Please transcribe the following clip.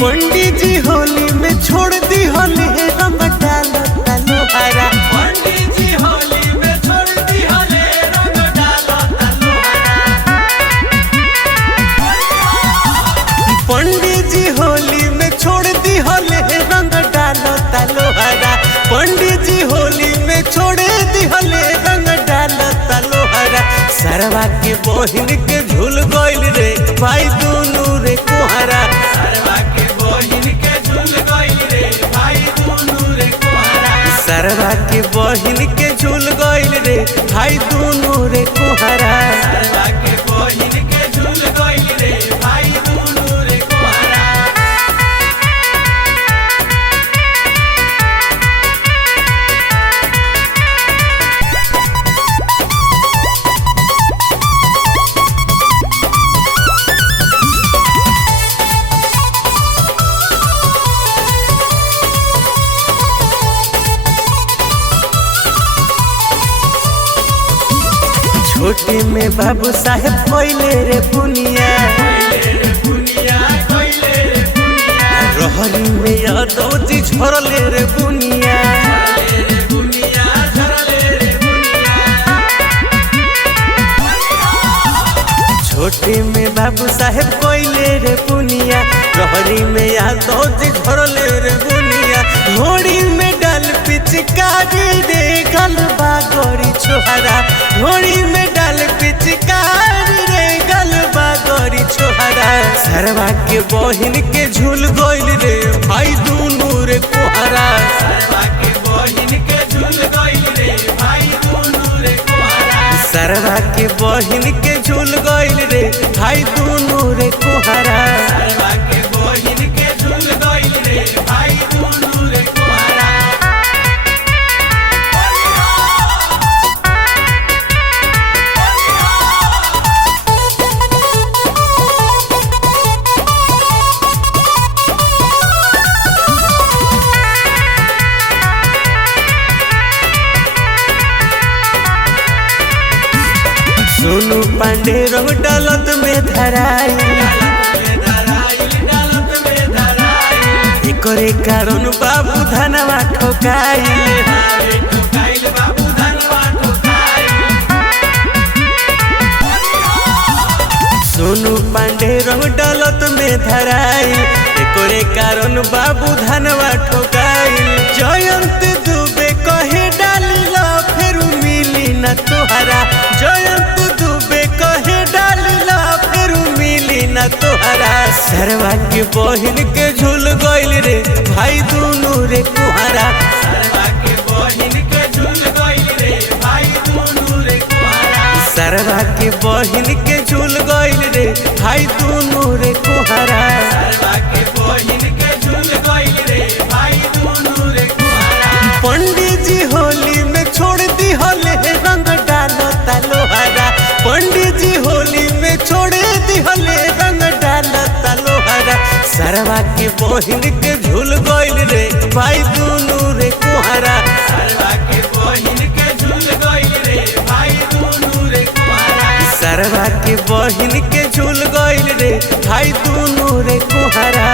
पंडित जी होली में छोड़ दी होली रंग डालो तलुहारा। पंडित जी होली में छोड़ दी होले रंग डालो तलुहारा। पंडित जी होली में छोड़ दी होले रंग डालो तलुहारा। पंडित जी होली में छोड़ दी होले रंग डालो तलुहारा। सरवा के बहिन के झूल गइल रे भाई दुनू रे कुहारा। सरवा के बहिन के झूल गइल रे भाई दुनू रे कुहारा। सरवा के बहिन के झूल गइल रे भाई दुनू रे कुहारा। सरवा के बहिन के झूल गइल रे भाई दुनू रे कुहारा। छोटी में बाबू साहेब कोइले रे बुनिया। कोइले रे बुनिया, कोइले रे बुनिया। रहरी में यादव जी झरले रे बुनिया। झरले रे बुनिया, झरले रे बुनिया। छोटी में बाबू साहेब कोइले रे बुनिया। रहरी में यादव जी झरले रे बुनिया। घोड़ी में डाल पिचकारी रे गलबा गोरी छोहरा। घोड़ी में डाल पिचकारी रे गलबा गोरी छोहरा। सरवा के बहिन के झूल गइल रे भाई दुनू रे कुहारा। सरवा के बहिन के झूल गइल रे भाई दुनू रे कुहारा। सरवा के बहिन के झूल गइल रे भाई दुनू रे कुहारा। सरवा के बहिन के झूल गइल रे भाई दुनू रे कुहारा। सोनू पांडे रंग डालत में धराई। एकरे कारण बाबू धनवा ठोकाई। सोनू पांडे रंग डालत में धराई। एकरे कारण बाबू धनवा ठोकाई। जयंत दुबे कहे डाली लो फिर मिली न तोहरा। जयंत दुबे कहे डाली लो फिर मिली न तोहरा। सरवा के बहिन के झूल गइल रे भाई दुनू रे कुहारा। सरवा के बहिन के झूल गइल रे भाई दुनू रे कुहारा। सरवा के बहिन के झूल गइल रे भाई दुनू रे कुहारा। सरवा के बहिन के झूल गइल रे भाई दुनू रे कुहारा। पंडित जी होली में छोड़ दी होले रंग डालो तलुहारा। पंडित जी होली में छोड़ दी होले रंग डालो तलुहारा। सरवा के बहिन के झूल गइल रे भाई दुनू रे कुहारा। सरवा के बहिन के झूल गइल रे भाई दुनू रे कुहारा। सरवा के बहिन के झूल गइल रे भाई दुनू रे कुहारा।